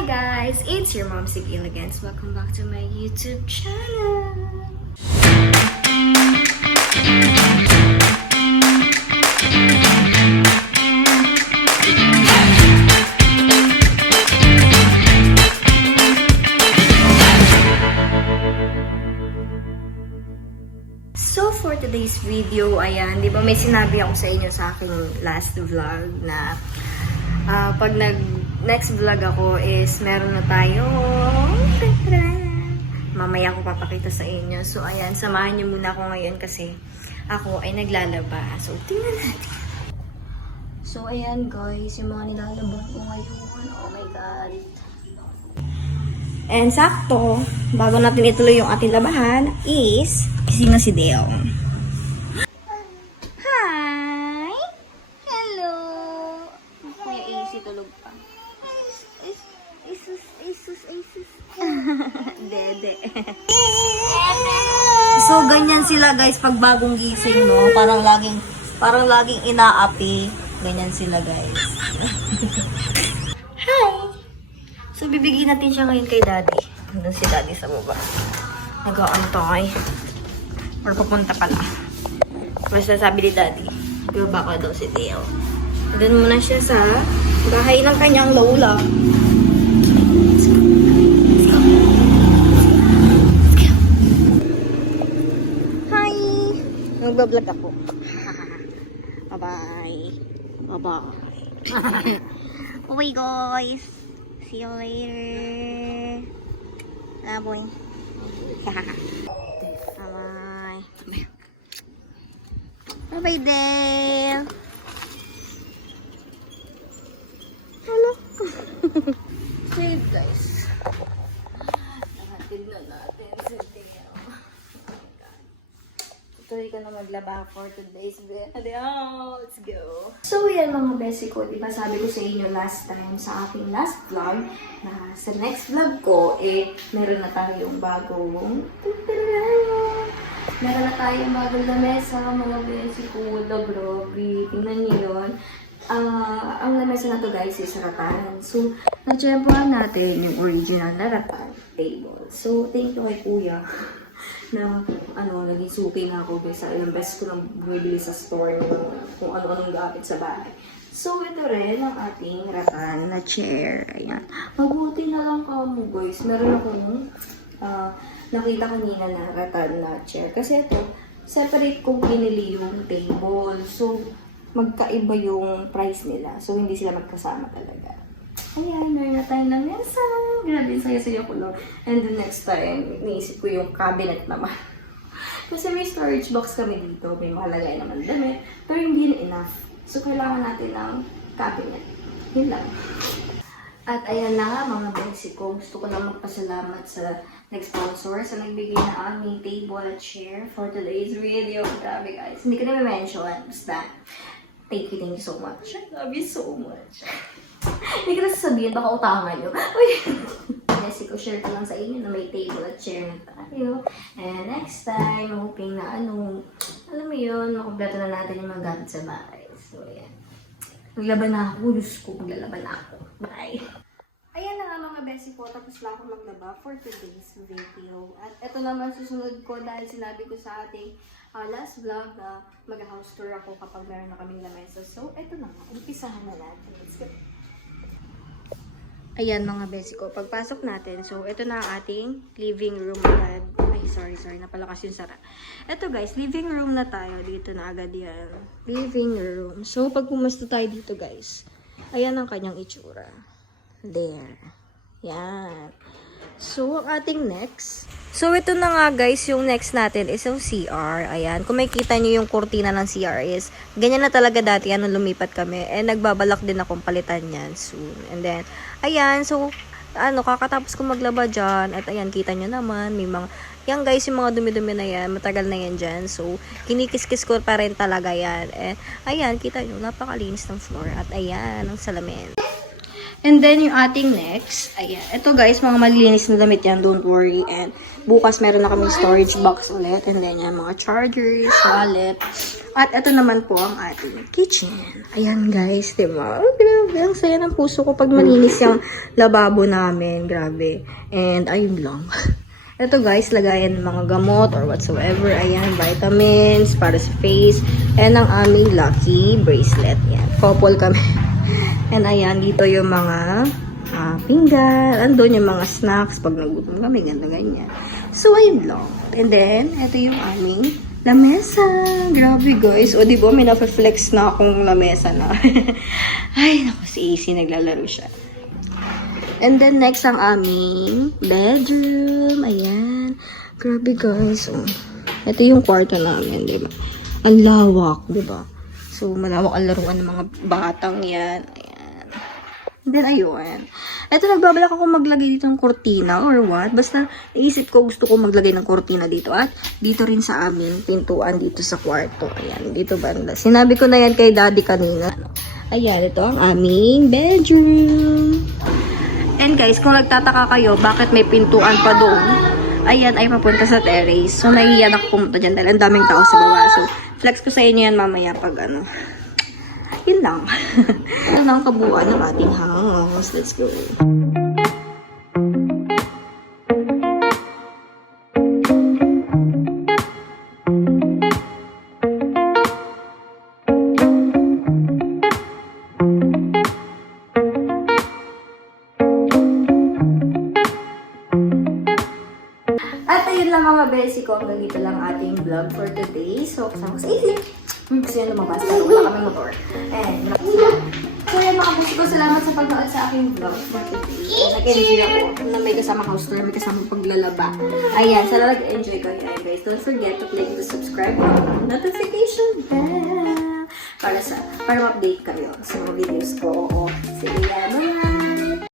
Hi guys, it's your mom Sig Elegance. Welcome back to my YouTube channel. So for today's video, ayan, di ba may sinabi ako sa inyo sa aking last vlog na pag next vlog ako is meron na tayo. Mamaya ko papakita sa inyo. So ayan, samahan niyo muna ako ngayon kasi ako ay naglalaba. So tingnan natin. So ayan guys, yung mga nilalaba ko ngayon. Oh my god. And sakto, bago natin ituloy yung ating labahan is gising na si Deo. Hi! Hello! May AC tulog pa. Isus. Dede. So, ganyan sila guys pag bagong gising mo. Parang laging inaapi. Ganyan sila guys. Hi! So, bibigyan natin siya ngayon kay Daddy. Nandun si Daddy sa baba. Nag-aantay. Or papunta pala. Basta sabi ni Daddy, baba ka daw si Theo. Doon muna siya sa bahay ng kanyang lola. Hi! Magbablog ako. Bye-bye. Bye-bye. Bye guys. See you later. Boy. Bye. Bye-bye, Del. Hello. Save, guys. Nahatid na natin si Del. Tuloy ka na maglaba for today's video. Let's go. So, yan mga besi ko. Diba sabi ko sa inyo last time sa aking last vlog na sa next vlog ko, meron na tayong bagong lamesa, mga besi ko. Grabe. Tingnan niyo yun. Ang lamesa na to guys is ratan. So, na-tsempohan natin yung original na ratan table. So, thank you kay Kuya. Na naging suki na ako sa ilang beses ko nang bumibili sa store ng kung ano-anong gamit sa bahay. So, ito rin ang ating ratan na chair. Ayan. Mabuti na lang kamo guys. Meron akong nakita kanina na ratan na chair. Kasi ito, separate kong pinili yung table. So, magkaiba yung price nila. So, hindi sila magkasama talaga. Ayan, meron na tayo ng mesa. Grabe, saya-saya ko lang. And the next time, naisip ko yung cabinet naman. Kasi may storage box kami dito. May makalagay naman damit. Pero hindi na enough. So, kailangan natin ng cabinet. Yun lang. At ayan na nga mga besi ko. Gusto ko na magpasalamat sa nag-sponsor sa nagbigay na aming table at chair for today's video. Grabe guys. Hindi ko na mention. Basta, thank you so much. I love you so much. Hindi ko na sasabihin, baka utangan nyo. Yes, ko share ko lang sa inyo na may table at chair na tayo. And next time, hoping na alam mo yun, makumpleto na natin yung mga gamit sa bahay. So, ayan. Maglaban na ako. Diyos ko, maglalaban na ako. Bye! Ayan na nga mga besi ko, tapos lang ako maglaba for today's video. At ito naman susunod ko dahil sinabi ko sa ating last vlog na mag-house tour ako kapag meron na kaming lamesa. So, ito na nga. Umpisahan na natin. Let's go! Ayan mga besi ko, pagpasok natin, so ito na ang ating living room agad. Ay, sorry, napalakas yung sara. Ito guys, living room na tayo. Dito na agad yan. Living room. So, pag pumasto tayo dito guys, ayan ang kanyang itsura. There. Yan. So, ang ating next. So, ito na nga guys, yung next natin is yung CR. Ayan. Kung makikita nyo yung kurtina ng CR is, ganyan na talaga dati yan nung lumipat kami. And nagbabalak din akong palitan yan soon. And then, ayan. So, kakatapos ko maglaba dyan. At ayan, kita nyo naman. May mga, yan guys, yung mga dumi-dumi na yan. Matagal na yan dyan. So, kinikis-kis ko pa rin talaga yan. And, ayan, kita nyo, napakalinis ng floor. At ayan, ang salamin. And then, yung ating next, ayan. Ito guys, mga malilinis na damit yan, don't worry. And bukas meron na kami storage box ulit. And then, yan, mga chargers, wallet. At ito naman po ang ating kitchen. Ayan guys, diba? Oh, grabe, ang saya ng puso ko pag malinis yung lababo namin. Grabe. And ayun lang. Ito guys, lagayan ng mga gamot or whatsoever. Ayan, vitamins para sa face. And ang aming lucky bracelet. Yan, couple kami. And ayan, dito yung mga pinggan. Andun yung mga snacks pag nagutom kami, ganyan. So, ayun lang. And then, ito yung aming lamesa. Grabe guys. O, diba, may na-flex na akong lamesa na. Ay, naku, si AC naglalaro siya. And then, next ang aming bedroom. Ayan. Grabe guys. Oh. Ito yung kwarto namin, diba? Ang lawak, diba? So, malawak ang laruan ng mga batang yan. Ayan. And then, ayun. Ito, nagbabalak ako maglagay dito ng kortina or what. Basta, naisip ko, gusto ko maglagay ng kortina dito. At dito rin sa amin, pintuan dito sa kwarto. Ayan, dito banda. Sinabi ko na yan kay daddy kanina. Ayan, ito ang aming bedroom. And guys, kung nagtataka kayo, bakit may pintuan pa doon? Ayan, ay papunta sa terrace. So, nahihiyan ako pumunta dyan dahil ang daming tao sa baba. So, flex ko sa inyo yan mamaya pag ano. Yun lang. Ito na ang kabuuan ng ating house. Let's go. At ayun lang mga besi ko. Hanggang dito lang ating vlog for today. So, kasama ko sa easy. Kasi yun lumabas. Pero wala kaming motor. And, so yun mga besi ko. Salamat sa pagnood sa aking vlog for today. Nag-enjoy ako na may kasama house tour, may kasama paglalaba. Ayan, sana nag-enjoy ko yan guys. Don't forget to click the subscribe button, notification bell para ma-update kayo sa mga videos ko. Sige, bye!